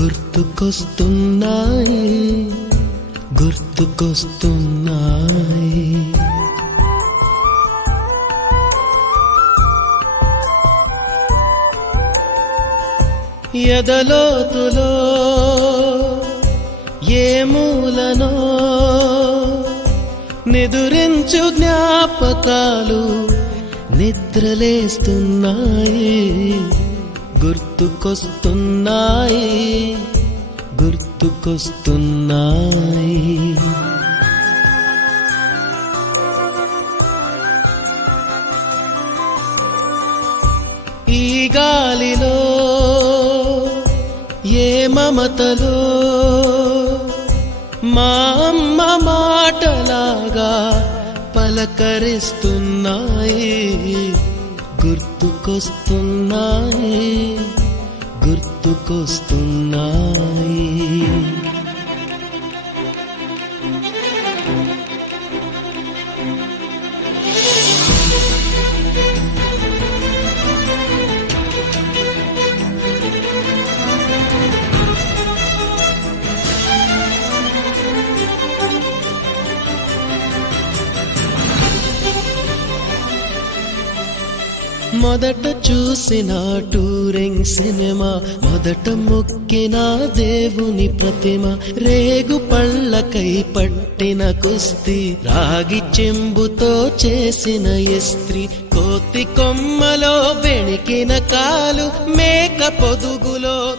గుర్తుకొస్తున్నాయి గుర్తుకొస్తున్నాయి. ఎదలోతులో ఏ మూలనో నిదురించు జ్ఞాపకాలు నిద్రలేస్తున్నాయి. గుర్తుకొస్తున్నాయి గుర్తుకొస్తున్నాయి. ఈ గాలిలో ఏ మమతలో మా అమ్మ మాటలాగా పలకరిస్తున్నాయి. గుర్తుకొస్తున్నాయి గుర్తుకొస్తున్నాయి. మొదట చూసిన టూరింగ్ సినిమా, మొదట మొక్కిన దేవుని ప్రతిమ, రేగు పళ్ళకై పట్టిన కుస్తీ, రాగి చెంబుతో చేసిన ఇస్త్రీ, కోతి కొమ్మలో బెణికిన కాలు, మేక పొదుగులో